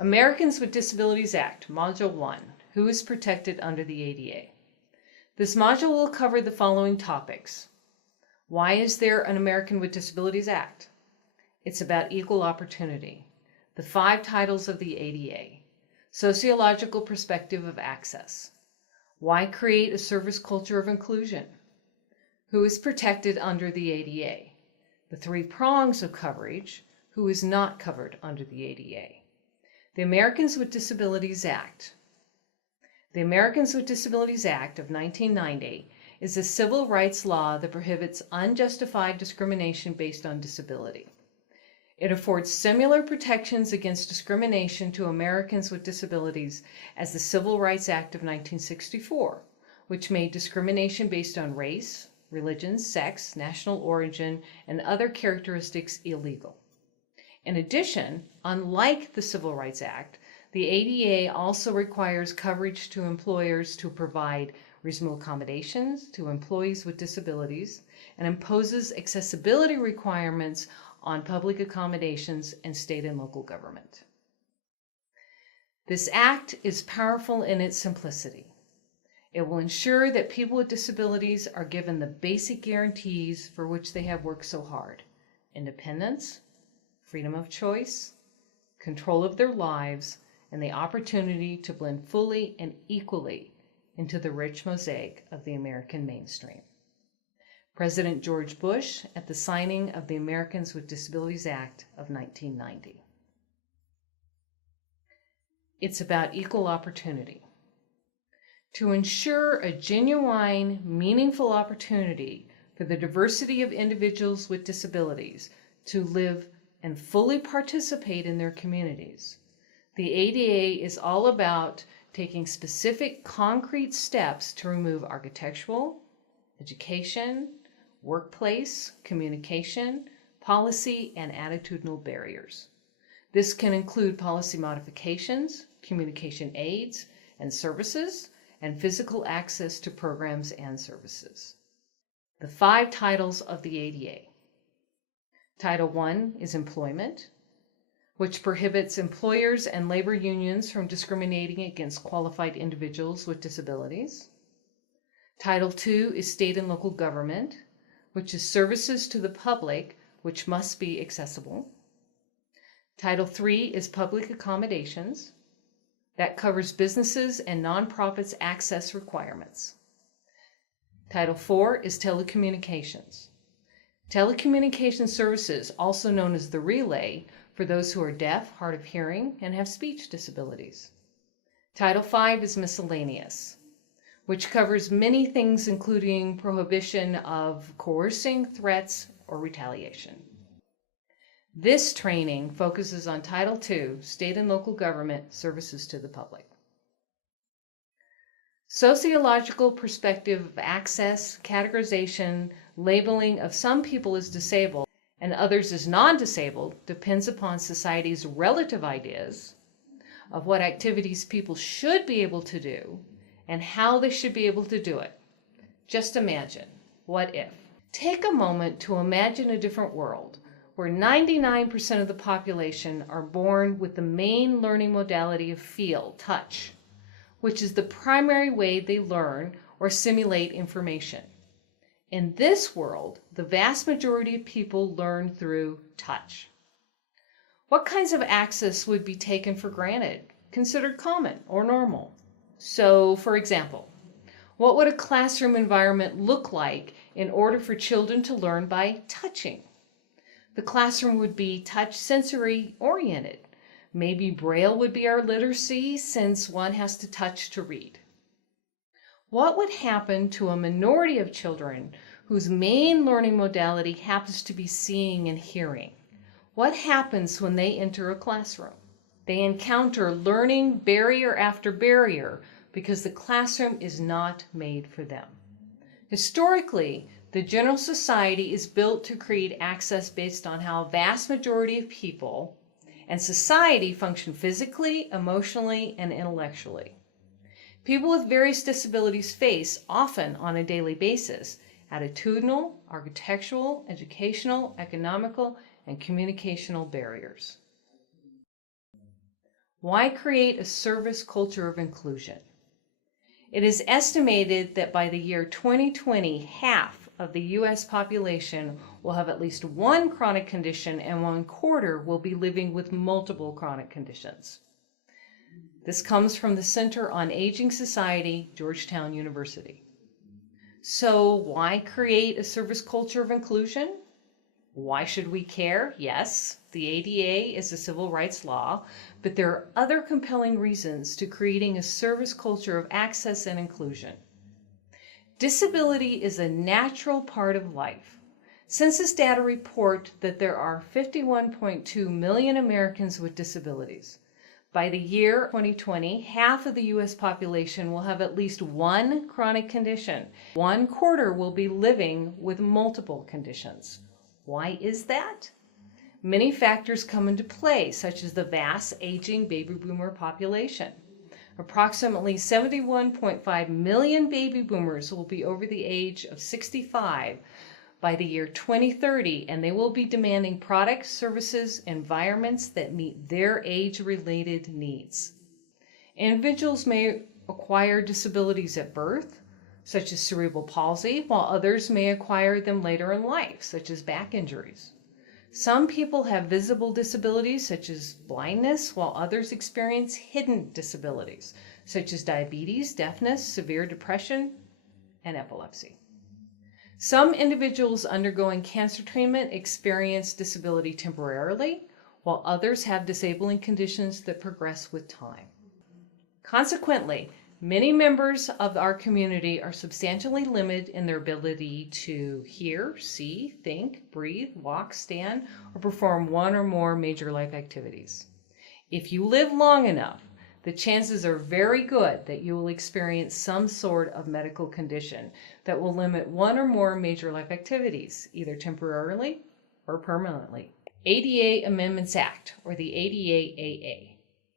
Americans with Disabilities Act, Module 1, Who is protected under the ADA? This module will cover the following topics. Why is there an American with Disabilities Act? It's about equal opportunity. The 5 titles of the ADA. Sociological perspective of access. Why create a service culture of inclusion? Who is protected under the ADA? The 3 prongs of coverage. Who is not covered under the ADA? The Americans with Disabilities Act. The Americans with Disabilities Act of 1990 is a civil rights law that prohibits unjustified discrimination based on disability. It affords similar protections against discrimination to Americans with disabilities as the Civil Rights Act of 1964, which made discrimination based on race, religion, sex, national origin, and other characteristics illegal. In addition, unlike the Civil Rights Act, the ADA also requires coverage to employers to provide reasonable accommodations to employees with disabilities and imposes accessibility requirements on public accommodations and state and local government. This act is powerful in its simplicity. It will ensure that people with disabilities are given the basic guarantees for which they have worked so hard: independence, freedom of choice, control of their lives, and the opportunity to blend fully and equally into the rich mosaic of the American mainstream. President George Bush at the signing of the Americans with Disabilities Act of 1990. It's about equal opportunity. To ensure a genuine, meaningful opportunity for the diversity of individuals with disabilities to live and fully participate in their communities, the ADA is all about taking specific, concrete steps to remove architectural, education, workplace, communication, policy, and attitudinal barriers. This can include policy modifications, communication aids and services, and physical access to programs and services. The 5 titles of the ADA. Title I is Employment, which prohibits employers and labor unions from discriminating against qualified individuals with disabilities. Title II is State and Local Government, which is services to the public which must be accessible. Title III is Public Accommodations, that covers businesses and nonprofits' access requirements. Title IV is Telecommunications. Telecommunication services, also known as the relay, for those who are deaf, hard of hearing, and have speech disabilities. Title V is Miscellaneous, which covers many things including prohibition of coercing, threats, or retaliation. This training focuses on Title II, State and Local Government, Services to the Public. Sociological perspective of access, categorization, labeling of some people as disabled and others as non-disabled depends upon society's relative ideas of what activities people should be able to do and how they should be able to do it. Just imagine, what if? Take a moment to imagine a different world where 99% of the population are born with the main learning modality of feel, touch, which is the primary way they learn or simulate information. In this world, the vast majority of people learn through touch. What kinds of access would be taken for granted, considered common or normal? So, for example, what would a classroom environment look like in order for children to learn by touching? The classroom would be touch sensory oriented. Maybe Braille would be our literacy since one has to touch to read. What would happen to a minority of children whose main learning modality happens to be seeing and hearing? What happens when they enter a classroom? They encounter learning barrier after barrier because the classroom is not made for them. Historically, the general society is built to create access based on how a vast majority of people and society function physically, emotionally, and intellectually. People with various disabilities face, often on a daily basis, attitudinal, architectural, educational, economical, and communicational barriers. Why create a service culture of inclusion? It is estimated that by the year 2020, half of the U.S. population will have at least one chronic condition and 1/4 will be living with multiple chronic conditions. This comes from the Center on Aging Society, Georgetown University. So why create a service culture of inclusion? Why should we care? Yes, the ADA is a civil rights law, but there are other compelling reasons to creating a service culture of access and inclusion. Disability is a natural part of life. Census data report that there are 51.2 million Americans with disabilities. By the year 2020, half of the U.S. population will have at least one chronic condition. 1/4 will be living with multiple conditions. Why is that? Many factors come into play, such as the vast aging baby boomer population. Approximately 71.5 million baby boomers will be over the age of 65 by the year 2030, and they will be demanding products, services, environments that meet their age-related needs. Individuals may acquire disabilities at birth, such as cerebral palsy, while others may acquire them later in life, such as back injuries. Some people have visible disabilities, such as blindness, while others experience hidden disabilities, such as diabetes, deafness, severe depression, and epilepsy. Some individuals undergoing cancer treatment experience disability temporarily, while others have disabling conditions that progress with time. Consequently, many members of our community are substantially limited in their ability to hear, see, think, breathe, walk, stand, or perform one or more major life activities. If you live long enough, the chances are very good that you will experience some sort of medical condition that will limit one or more major life activities, either temporarily or permanently. ADA Amendments Act, or the ADA-AA.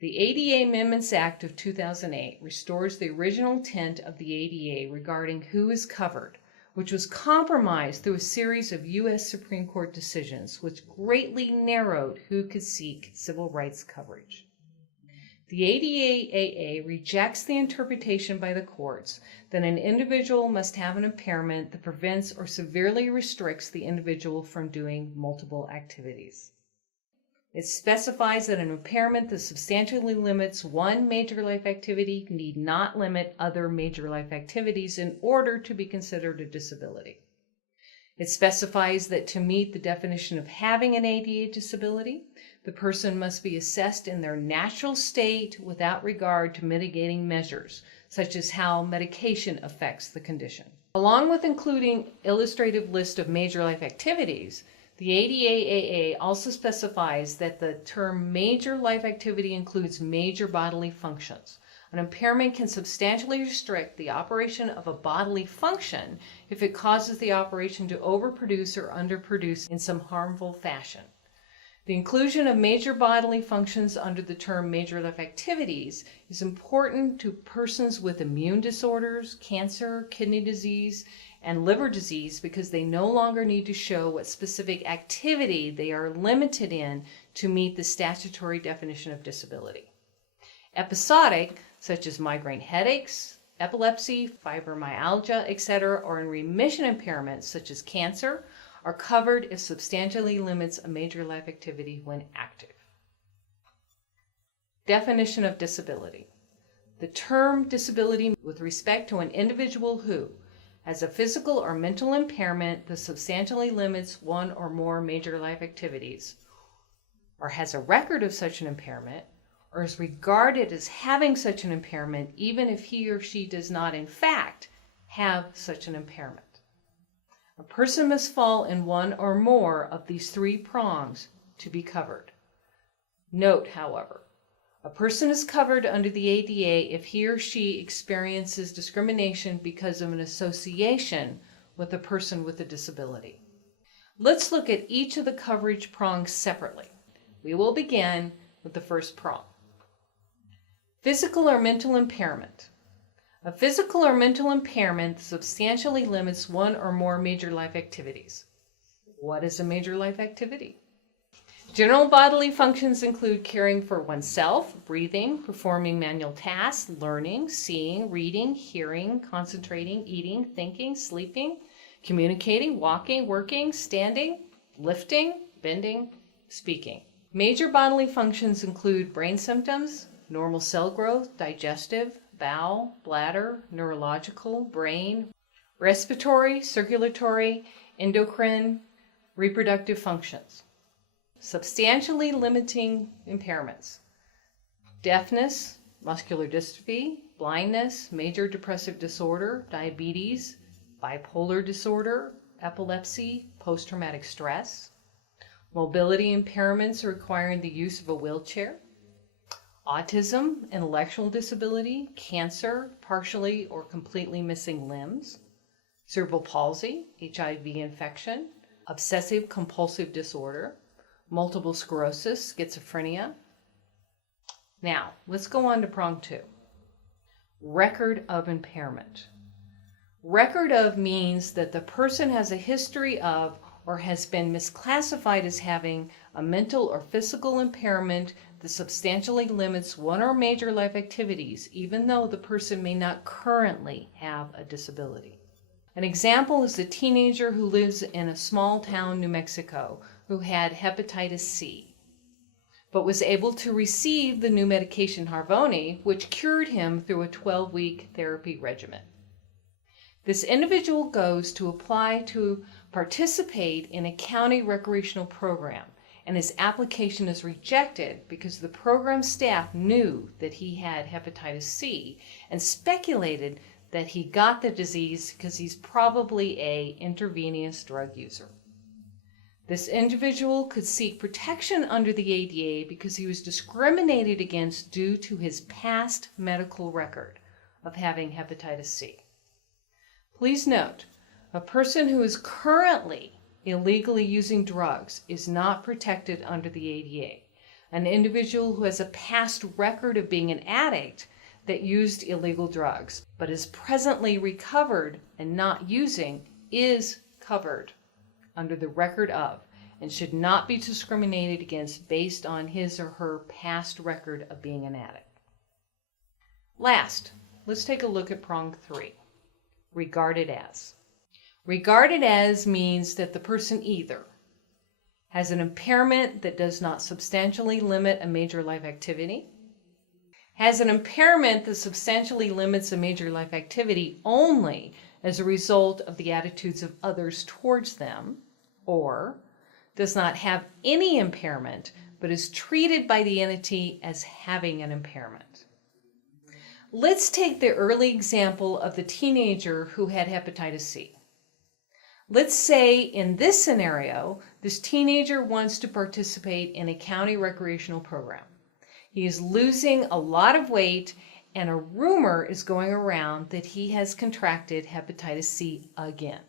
The ADA Amendments Act of 2008 restores the original intent of the ADA regarding who is covered, which was compromised through a series of U.S. Supreme Court decisions which greatly narrowed who could seek civil rights coverage. The ADA-AA rejects the interpretation by the courts that an individual must have an impairment that prevents or severely restricts the individual from doing multiple activities. It specifies that an impairment that substantially limits one major life activity need not limit other major life activities in order to be considered a disability. It specifies that to meet the definition of having an ADA disability, the person must be assessed in their natural state without regard to mitigating measures, such as how medication affects the condition. Along with including illustrative list of major life activities, the ADA-AA also specifies that the term major life activity includes major bodily functions. An impairment can substantially restrict the operation of a bodily function if it causes the operation to overproduce or underproduce in some harmful fashion. The inclusion of major bodily functions under the term major life activities is important to persons with immune disorders, cancer, kidney disease, and liver disease because they no longer need to show what specific activity they are limited in to meet the statutory definition of disability. Episodic, such as migraine headaches, epilepsy, fibromyalgia, etc., or in remission impairments such as cancer, are covered if substantially limits a major life activity when active. Definition of disability. The term disability with respect to an individual who has a physical or mental impairment that substantially limits one or more major life activities, or has a record of such an impairment, or is regarded as having such an impairment even if he or she does not in fact have such an impairment. A person must fall in one or more of these three prongs to be covered. Note, however, a person is covered under the ADA if he or she experiences discrimination because of an association with a person with a disability. Let's look at each of the coverage prongs separately. We will begin with the first prong. Physical or mental impairment. A physical or mental impairment substantially limits one or more major life activities. What is a major life activity? General bodily functions include caring for oneself, breathing, performing manual tasks, learning, seeing, reading, hearing, concentrating, eating, thinking, sleeping, communicating, walking, working, standing, lifting, bending, speaking. Major bodily functions include brain symptoms, normal cell growth, digestive, bowel, bladder, neurological, brain, respiratory, circulatory, endocrine, reproductive functions. Substantially limiting impairments: deafness, muscular dystrophy, blindness, major depressive disorder, diabetes, bipolar disorder, epilepsy, post-traumatic stress, mobility impairments requiring the use of a wheelchair, autism, intellectual disability, cancer, partially or completely missing limbs, cerebral palsy, HIV infection, obsessive compulsive disorder, multiple sclerosis, schizophrenia. Now, let's go on to prong 2. Record of impairment. Record of means that the person has a history of or has been misclassified as having a mental or physical impairment that substantially limits one or major life activities, even though the person may not currently have a disability. An example is a teenager who lives in a small town, New Mexico, who had hepatitis C, but was able to receive the new medication Harvoni, which cured him through a 12-week therapy regimen. This individual goes to apply to participate in a county recreational program, and his application is rejected because the program staff knew that he had hepatitis C and speculated that he got the disease because he's probably an intravenous drug user. This individual could seek protection under the ADA because he was discriminated against due to his past medical record of having hepatitis C. Please note, a person who is currently illegally using drugs is not protected under the ADA. An individual who has a past record of being an addict that used illegal drugs but is presently recovered and not using is covered under the record of and should not be discriminated against based on his or her past record of being an addict. Last, let's take a look at prong 3, regarded as. Regarded as means that the person either has an impairment that does not substantially limit a major life activity, has an impairment that substantially limits a major life activity only as a result of the attitudes of others towards them, or does not have any impairment but is treated by the entity as having an impairment. Let's take the early example of the teenager who had hepatitis C. Let's say in this scenario, this teenager wants to participate in a county recreational program. He is losing a lot of weight, and a rumor is going around that he has contracted hepatitis C again.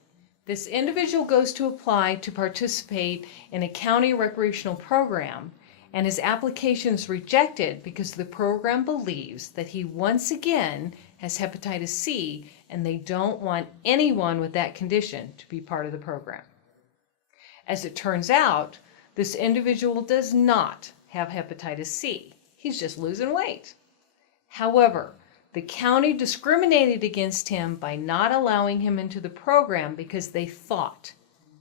This individual goes to apply to participate in a county recreational program, and his application is rejected because the program believes that he once again has hepatitis C, and they don't want anyone with that condition to be part of the program. As it turns out, this individual does not have hepatitis C. He's just losing weight. However, the county discriminated against him by not allowing him into the program because they thought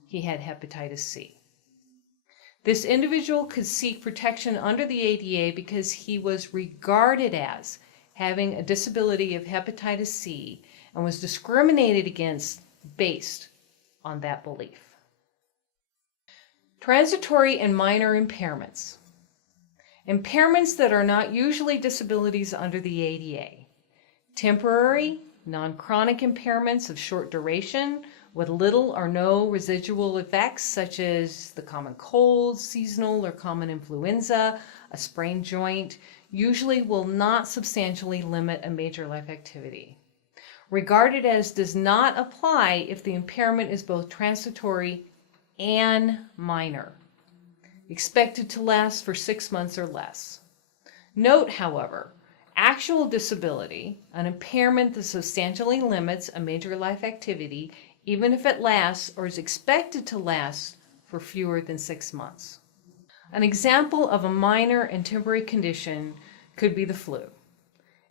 he had hepatitis C. This individual could seek protection under the ADA because he was regarded as having a disability of hepatitis C and was discriminated against based on that belief. Transitory and minor impairments. Impairments that are not usually disabilities under the ADA. Temporary, non-chronic impairments of short duration with little or no residual effects, such as the common cold, seasonal or common influenza, a sprained joint, usually will not substantially limit a major life activity. Regarded as does not apply if the impairment is both transitory and minor. Expected to last for 6 months or less. Note, however, actual disability, an impairment that substantially limits a major life activity, even if it lasts or is expected to last for fewer than 6 months. An example of a minor and temporary condition could be the flu.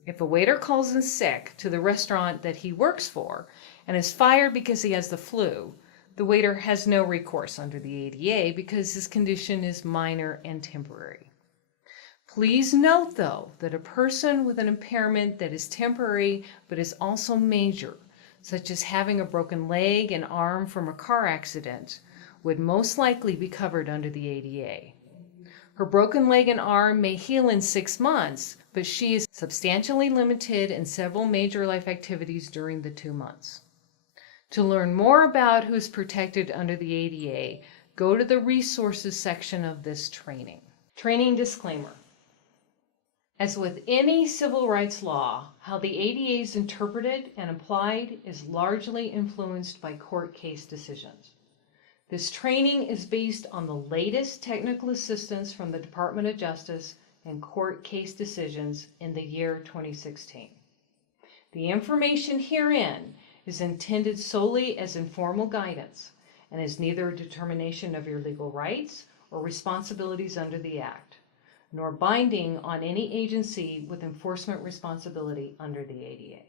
If a waiter calls in sick to the restaurant that he works for and is fired because he has the flu, the waiter has no recourse under the ADA because his condition is minor and temporary. Please note, though, that a person with an impairment that is temporary but is also major, such as having a broken leg and arm from a car accident, would most likely be covered under the ADA. Her broken leg and arm may heal in 6 months, but she is substantially limited in several major life activities during the 2 months. To learn more about who is protected under the ADA, go to the resources section of this training. Training disclaimer. As with any civil rights law, how the ADA is interpreted and applied is largely influenced by court case decisions. This training is based on the latest technical assistance from the Department of Justice and court case decisions in the year 2016. The information herein is intended solely as informal guidance and is neither a determination of your legal rights or responsibilities under the Act, nor binding on any agency with enforcement responsibility under the ADA.